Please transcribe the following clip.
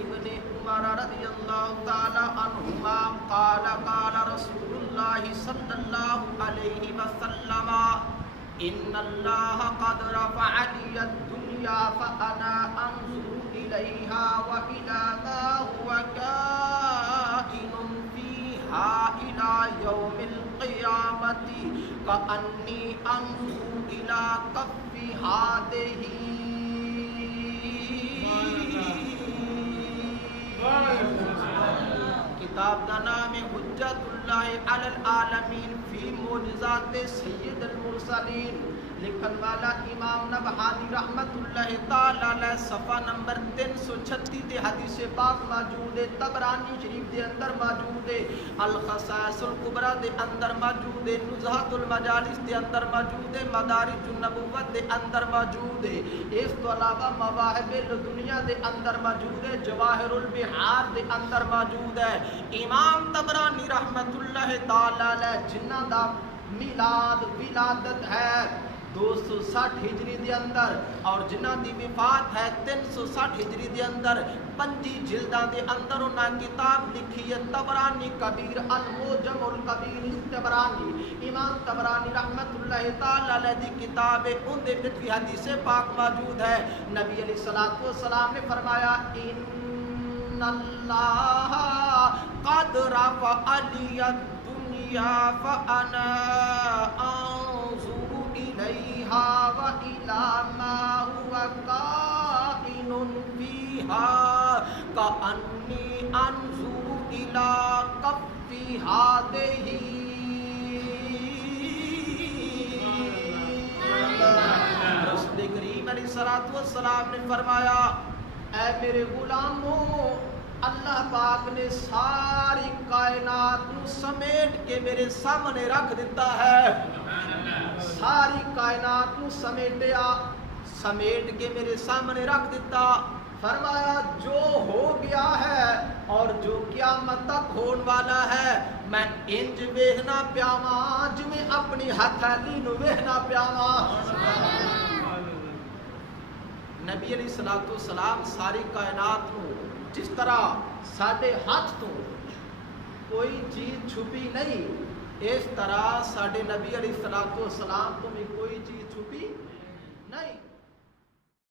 ابن عمر رضی اللہ تعالی عنہما قال قال رسول اللہ صلی اللہ علیہ وسلم ان اللہ قد رفع لی الدنیا فانا انظر الیہا والى ما هو کائن فیہا الى یوم القیامت کأنی انظر الى کف ہاتہ. کتاب کا نام ہے حجت اللہ علی العالمین فی معجزات سید المرسلین. لکھن والا امام نبہانی رحمت اللہ تعالی علیہ صفحہ نمبر 336 دے حدیث پاک موجود ہے. طبرانی شریف دے اندر موجود ہے. الخصائص الکبریٰ دے اندر موجود ہے. نزہۃ المجالس دے اندر موجود ہے. مدارج النبوت دے اندر موجود ہے. اس تو علاوہ مواہب الدنیا دے اندر موجود ہے. جواہر البحار دے اندر موجود ہے. امام طبرانی رحمت اللہ تعالی علیہ جنہ دا میلاد ولادت ہے 260 ہجری دے اندر اور جنہ دی وفات ہے 360 ہجری دے اندر 5 جلداں دے اندر انہاں کتاب لکھی ہے طبرانی کبیر المعجم الکبیر طبرانی. امام طبرانی رحمت اللہ تعالی علیہ دی کتاب ہے ان دے وچ بھی حدیث پاک موجود ہے. نبی علیہ الصلوۃ والسلام نے فرمایا ان اللہ قد رفع لی الدنیا فانا انظر الیہا وإلی ما هو کائن فیہا کأنی انظر الی کف ہاتہ. رسول کریم علیہ الصلوۃ والسلام نے فرمایا اے میرے غلاموں اللہ پاک نے ساری کائنات کو سمیٹ کے میرے سامنے رکھ دیتا ہے. ساری کائنات کو سمیٹ کے میرے سامنے رکھ دیتا. فرمایا جو ہو گیا ہے اور جو قیامت تک ہونے والا ہے میں انج ویکھنا پیاواں جویں اپنی ہتھیلی نو ویکھنا پیاواں. نبی علیہ الصلوۃ والسلام ساری کائنات کو جس طرح ساڈے ہاتھ تو کوئی چیز چھپی نہیں اس طرح ساڈے نبی علیہ الصلوۃ والسلام تو بھی کوئی چیز چھپی